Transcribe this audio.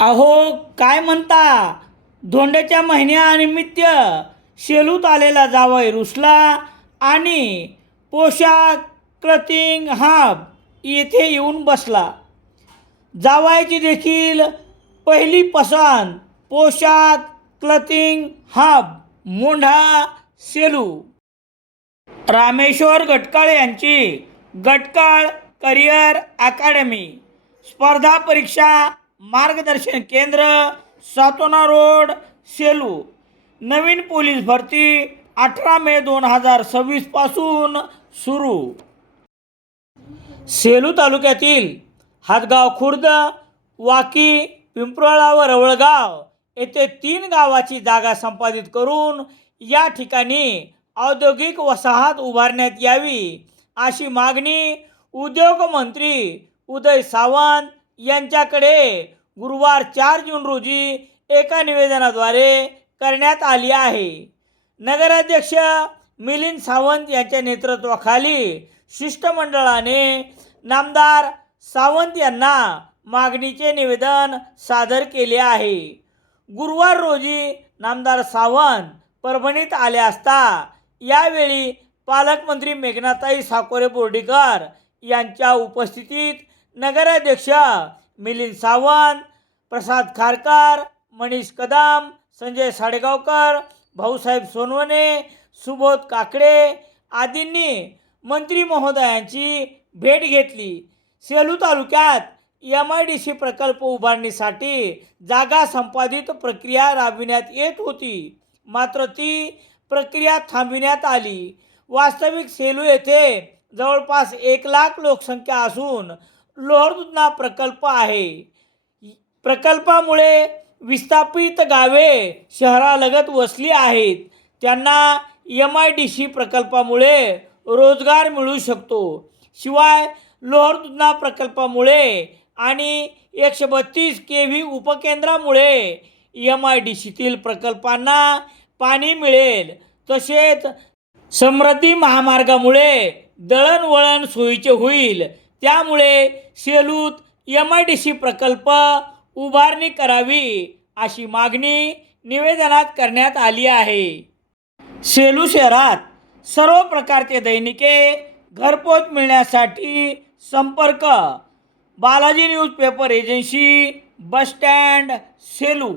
अहो, काय म्हणता? धोंड्याच्या महिन्यानिमित्त शेलूत आलेला जावई रुसला आणि पोशाख क्लथिंग हब येथे येऊन बसला. जावयाची देखील पहिली पसंत पोशाख क्लथिंग हब मोंढा सेलू. रामेश्वर गटकाळ यांची गटकाळ करिअर अकॅडमी, स्पर्धा परीक्षा मार्गदर्शन केंद्र, सातोना रोड, सेलू. नवीन पोलीस भरती 18 मे 2026 पासून सुरू. सेलू तालुक्यातील हातगाव खुर्द, वाकी, पिंपरोळा व रवळगाव येथे 3 गावाची जागा संपादित करून या ठिकाणी औद्योगिक वसाहत उभारण्यात यावी अशी मागणी उद्योगमंत्री उदय सामंत यांच्याकडे गुरुवार 4 जून रोजी एका निवेदनाद्वारे करण्यात आली आहे. नगराध्यक्ष मिलिंद सावंत यांच्या नेतृत्वाखाली शिष्टमंडळाने नामदार सावंत यांना मागणीचे निवेदन सादर केले आहे. गुरुवार रोजी नामदार सावंत परभणीत आले असता यावेळी पालकमंत्री मेघनाताई साकोरे बोर्डीकर यांच्या उपस्थितीत नगराध्यक्ष मिलिंद सावंत, प्रसाद खारकर, मनीष कदम, संजय साडेगावकर, भाऊसाहेब सोनवणे, सुबोध काकडे आदींनी मंत्री महोदयांची भेट घेतली. सेलू तालुक्यात MIDC प्रकल्प उभारणीसाठी जागा संपादित प्रक्रिया राबविण्यात येत होती, मात्र ती प्रक्रिया थांबविण्यात आली. वास्तविक सेलू येथे जवळपास 1 लाख लोकसंख्या असून लोहरदुधना प्रकल्प आहे. प्रकल्पामुळे विस्थापित गावे शहरालगत वसली आहेत. त्यांना MIDC प्रकल्पामुळे रोजगार मिळू शकतो. शिवाय लोहरदुधना प्रकल्पामुळे आणि 132 kV उपकेंद्रामुळे MIDCतील प्रकल्पांना पाणी मिळेल. तसेच समृद्धी महामार्गामुळे दळणवळण सोयीचे होईल. त्यामुळे सेलूत MIDC प्रकल्प उभारणी करावी अशी मागणी निवेदनात करण्यात आली आहे. सेलू शहरात सर्व प्रकारचे दैनिके घरपोच मिळण्यासाठी संपर्क Balaji news paper agency, bus stand, Selu.